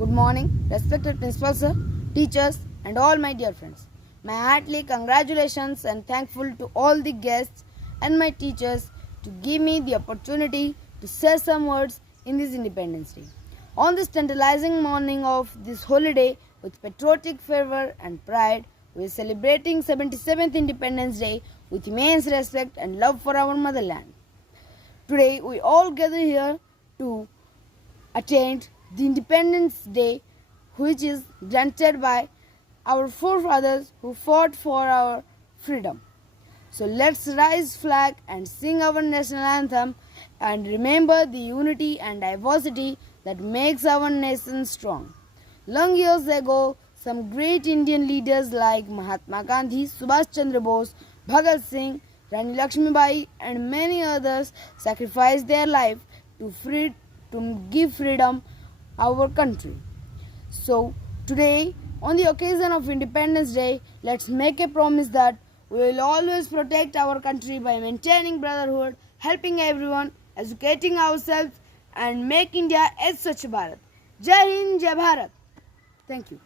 Good morning, respected principal sir, teachers, and all my dear friends. My heartily congratulations and thankful to all the guests and my teachers to give me the opportunity to say some words in this Independence Day. On this tantalizing morning of this holiday, with patriotic fervor and pride, we are celebrating 77th Independence Day with immense respect and love for our motherland. Today, we all gather here to attend the Independence Day, which is granted by our forefathers who fought for our freedom. So let's raise flag and sing our national anthem and remember the unity and diversity that makes our nation strong. Long years ago, some great Indian leaders like Mahatma Gandhi, Subhash Chandra Bose, Bhagat Singh, Rani Lakshmibai and many others sacrificed their life to give freedom our country. So today, on the occasion of Independence Day, let's make a promise that we will always protect our country by maintaining brotherhood, helping everyone, educating ourselves and make India as Swachh Bharat. Jai Hind, Jai Bharat. Thank you.